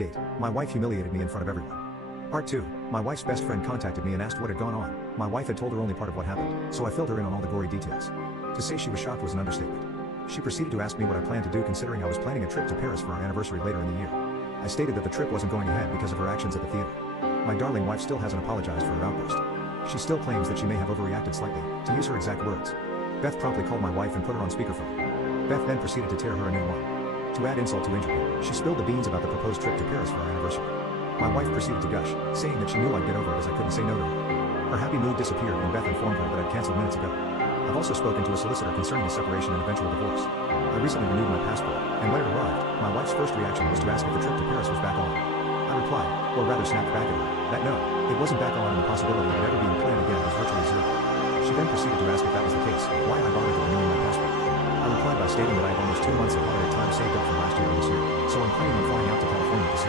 Date. My wife humiliated me in front of everyone. Part 2. My wife's best friend contacted me and asked what had gone on. My wife had told her only part of what happened, so I filled her in on all the gory details. To say she was shocked was an understatement. She proceeded to ask me what I planned to do, considering I was planning a trip to Paris for our anniversary later in the year. I stated that the trip wasn't going ahead because of her actions at the theater. My darling wife still hasn't apologized for her outburst. She still claims that she may have overreacted slightly, to use her exact words. Beth promptly called my wife and put her on speakerphone. Beth then proceeded to tear her a new one. To add insult to injury, she spilled the beans about the proposed trip to Paris for our anniversary. My wife proceeded to gush, saying that she knew I'd get over it as I couldn't say no to her. Her happy mood disappeared when Beth informed her that I'd canceled minutes ago. I've also spoken to a solicitor concerning the separation and eventual divorce. I recently renewed my passport, and when it arrived, my wife's first reaction was to ask if the trip to Paris was back on. I replied, or rather snapped back at her, that no, it wasn't back on, and the possibility of it ever being planned again was virtually zero. She then proceeded to ask if that was the case, why I bothered to renew my passport. I replied by stating that I had almost 2 months of holiday time saved up from last year and this year, so I'm planning on flying out to California to see